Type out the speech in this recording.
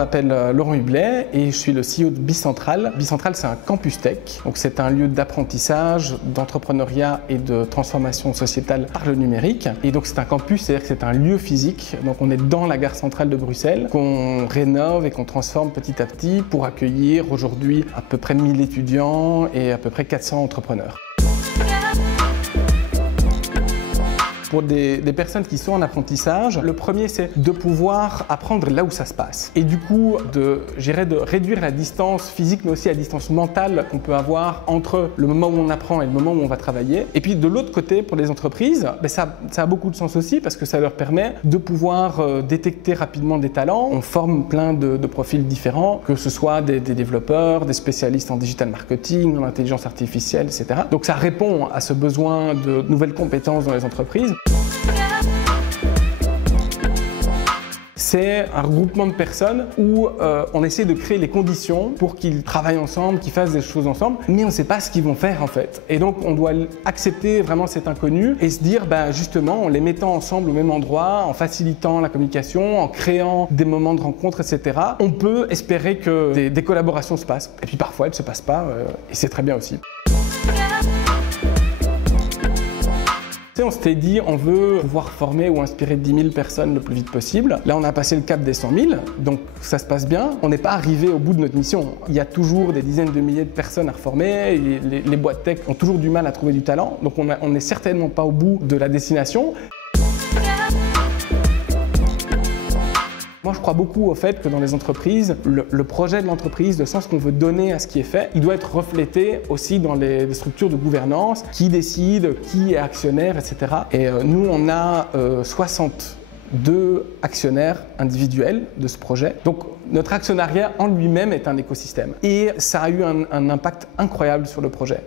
m'appelle Laurent Hublet et je suis le CEO de Bicentral. Bicentral, c'est un campus tech, donc c'est un lieu d'apprentissage, d'entrepreneuriat et de transformation sociétale par le numérique. Et donc c'est un campus, c'est-à-dire que c'est un lieu physique, donc on est dans la gare centrale de Bruxelles, qu'on rénove et qu'on transforme petit à petit pour accueillir aujourd'hui à peu près 1000 étudiants et à peu près 400 entrepreneurs. Pour des personnes qui sont en apprentissage, le premier c'est de pouvoir apprendre là où ça se passe. Et du coup, de réduire la distance physique mais aussi la distance mentale qu'on peut avoir entre le moment où on apprend et le moment où on va travailler. Et puis de l'autre côté, pour les entreprises, ça a beaucoup de sens aussi parce que ça leur permet de pouvoir détecter rapidement des talents. On forme plein de profils différents, que ce soit des développeurs, des spécialistes en digital marketing, en intelligence artificielle, etc. Donc ça répond à ce besoin de nouvelles compétences dans les entreprises. C'est un regroupement de personnes où on essaie de créer les conditions pour qu'ils travaillent ensemble, qu'ils fassent des choses ensemble, mais on ne sait pas ce qu'ils vont faire en fait. Et donc on doit accepter vraiment cet inconnu et se dire justement en les mettant ensemble au même endroit, en facilitant la communication, en créant des moments de rencontre, etc. On peut espérer que des collaborations se passent. Et puis parfois elles ne se passent pas et c'est très bien aussi. On s'était dit on veut pouvoir former ou inspirer 10 000 personnes le plus vite possible. Là on a passé le cap des 100 000, donc ça se passe bien. On n'est pas arrivé au bout de notre mission. Il y a toujours des dizaines de milliers de personnes à reformer. Les boîtes tech ont toujours du mal à trouver du talent, donc on n'est certainement pas au bout de la destination. Moi, je crois beaucoup au fait que dans les entreprises, le projet de l'entreprise, le sens qu'on veut donner à ce qui est fait, il doit être reflété aussi dans les structures de gouvernance, qui décide, qui est actionnaire, etc. Et nous, on a 62 actionnaires individuels de ce projet. Donc, notre actionnariat en lui-même est un écosystème. Et ça a eu un impact incroyable sur le projet.